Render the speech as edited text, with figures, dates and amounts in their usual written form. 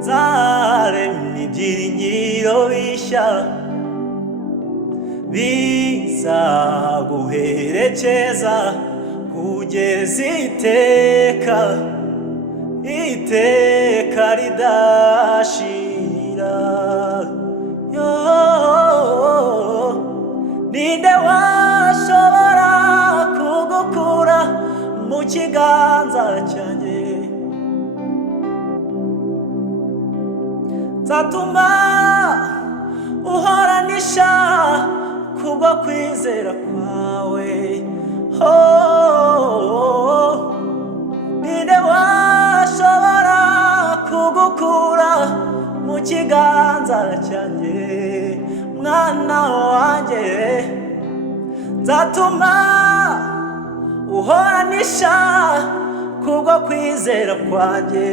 zaremye ibyiringiro bishya bizaguherekeza kugeza iteka ridashira. Ninde washobora kugukura mu kiganza cyanjye? Nzatuma uhoranisha kubwo kwizera kwawe. Ninde washobora kugukura mu kiganza cyanjye? Mwana wanjye, nzatuma uhoranisha kubwo kwizera kwanjye.